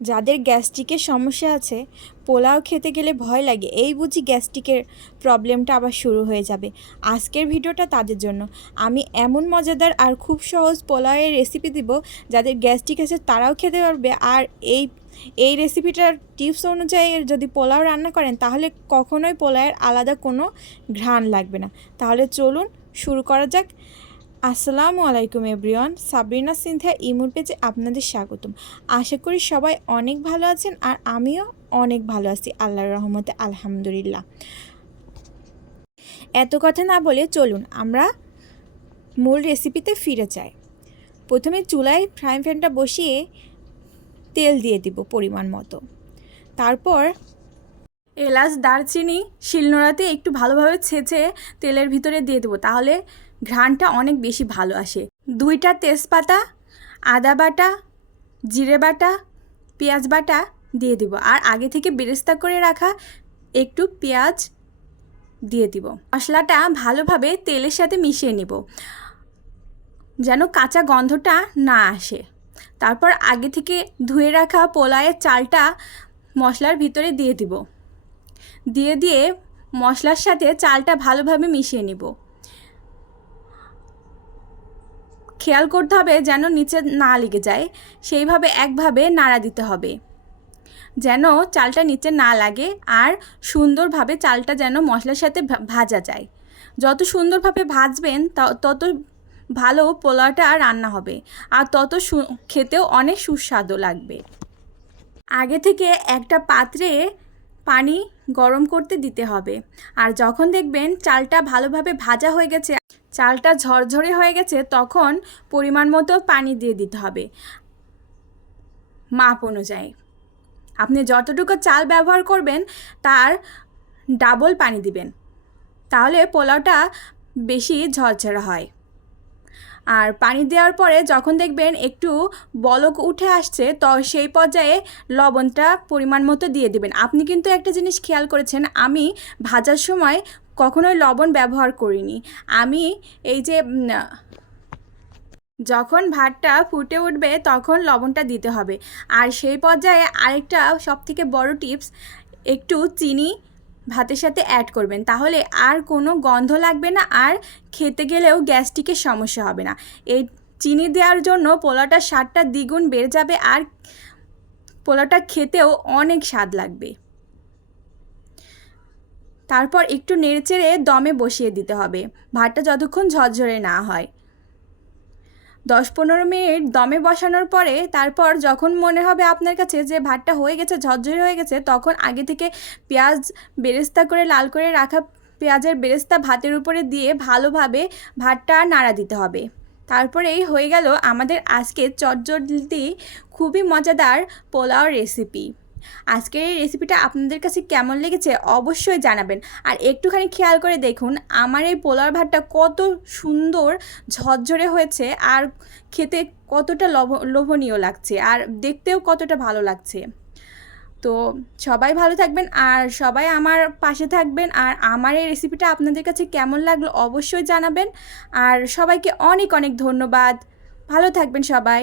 যাদের গ্যাস্ট্রিকের সমস্যা আছে, পোলাও খেতে গেলে ভয় লাগে। এই বুঝি গ্যাস্ট্রিকের প্রবলেমটা আবার শুরু হয়ে যাবে। আজকের ভিডিওটা তাদের জন্য। আমি এমন মজাদার আর খুব সহজ পোলাওয়ের রেসিপি দিব যাদের গ্যাস্ট্রিক আছে তারাও খেতে পারবে। আর এই এই রেসিপিটার টিপস অনুযায়ী যদি পোলাও রান্না করেন, তাহলে কখনোই পোলাওয়ের আলাদা কোনো ঘ্রাণ লাগবে না। তাহলে চলুন শুরু করা যাক। আসসালামু আলাইকুম এভরিওয়ান সাবরিনা সিনথিয়া ইমুর পেজে আপনাদের স্বাগতম। আশা করি সবাই অনেক ভালো আছেন আর আমিও অনেক ভালো আছি, আল্লাহর রহমতে আলহামদুলিল্লাহ। এত কথা না বলে চলুন, আমরা মূল রেসিপিতে ফিরে যাই। প্রথমে চুলায় ফ্রাইং প্যানটা বসিয়ে তেল দিয়ে দিব পরিমাণ মতো। তারপর এলাচ, দারচিনি, শিলনোড়াতে একটু ভালোভাবে ছেঁচে তেলের ভিতরে দিয়ে দেবো। তাহলে ঘ্রাণটা অনেক বেশি ভালো আসে। দুইটা তেজপাতা, আদা বাটা, জিরে বাটা, পেঁয়াজ বাটা দিয়ে দিব। আর আগে থেকে বেরেস্তা করে রাখা একটু পেঁয়াজ দিয়ে দিব। মশলাটা ভালোভাবে তেলের সাথে মিশিয়ে নিব, যেন কাঁচা গন্ধটা না আসে। তারপর আগে থেকে ধুয়ে রাখা পোলায়ের চালটা মশলার ভিতরে দিয়ে দিব। দিয়ে দিয়ে মশলার সাথে চালটা ভালোভাবে মিশিয়ে নিব। খেয়াল করতে হবে যেন নিচে না লেগে যায়। সেইভাবে একভাবে নাড়া দিতে হবে। যেন চালটা নিচে না লাগে আর সুন্দরভাবে চালটা যেন মশলার সাথে ভাজা যায়। যত সুন্দরভাবে ভাজবেন তত ভালো পোলাওটা রান্না হবে আর তত খেতেও অনেক সুস্বাদু লাগবে। আগে থেকে একটা পাত্রে পানি গরম করতে দিতে হবে। আর যখন দেখবেন চালটা ভালোভাবে ভাজা হয়ে গেছে চালটা ঝরঝরে হয়ে গেছে, তখন পরিমাণ মতো পানি দিয়ে দিতে হবে। মাপ অনুযায়ী। আপনি যতটুকু চাল ব্যবহার করবেন, তার ডাবল পানি দিবেন। তাহলে পোলাওটা বেশি ঝরঝরে হয়। আর পানি দেওয়ার পরে যখন দেখবেন একটু বলক উঠে আসছে, তো সেই পর্যায়ে লবণটা পরিমাণ মতো দিয়ে দেবেন। আপনি কিন্তু একটা জিনিস খেয়াল করেছেন, আমি ভাজার সময় কখনোই লবণ ব্যবহার করিনি। আমি এই যে যখন ভাতটা ফুটে উঠবে তখন লবণটা দিতে হবে। আর সেই পর্যায়ে আরেকটা সবথেকে বড় টিপস, একটু চিনি ভাতের সাথে অ্যাড করবেন। তাহলে আর কোনো গন্ধ লাগবে না আর খেতে গেলেও গ্যাস্ট্রিকের সমস্যা হবে না। এই চিনি দেওয়ার জন্য পোলাটার স্বাদটা দ্বিগুণ বেড়ে যাবে আর পোলাটা খেতেও অনেক স্বাদ লাগবে। তারপর একটু নেড়েচেড়ে দমে বসিয়ে দিতে হবে। ভাতটা যতক্ষণ ঝরঝরে না হয়। দশ পনেরো মিনিট দমে বসানোর পরে তারপর যখন মনে হবে আপনার কাছে যে ভাতটা হয়ে গেছে, ঝরঝরে হয়ে গেছে, তখন আগে থেকে পেঁয়াজ বেরেস্তা করে লাল করে রাখা পেঁয়াজের বেরেস্তা ভাতের উপরে দিয়ে ভালোভাবে ভাতটা নাড়া দিতে হবে। তারপরে এই হয়ে গেল আমাদের আজকে চটজলদি খুবই মজাদার পোলাও রেসিপি। আজকের এই রেসিপিটা আপনাদের কাছে কেমন লেগেছে অবশ্যই জানাবেন। আর একটুখানি খেয়াল করে দেখুন, আমার এই পোলার ভাতটা কত সুন্দর ঝরঝরে হয়েছে আর খেতে কতটা লভ, লোভনীয় লাগছে আর দেখতেও কতটা ভালো লাগছে। তো সবাই ভালো থাকবেন আর সবাই আমার পাশে থাকবেন আর আমার এই রেসিপিটা আপনাদের কাছে কেমন লাগল অবশ্যই জানাবেন। আর সবাইকে অনেক অনেক ধন্যবাদ। ভালো থাকবেন সবাই।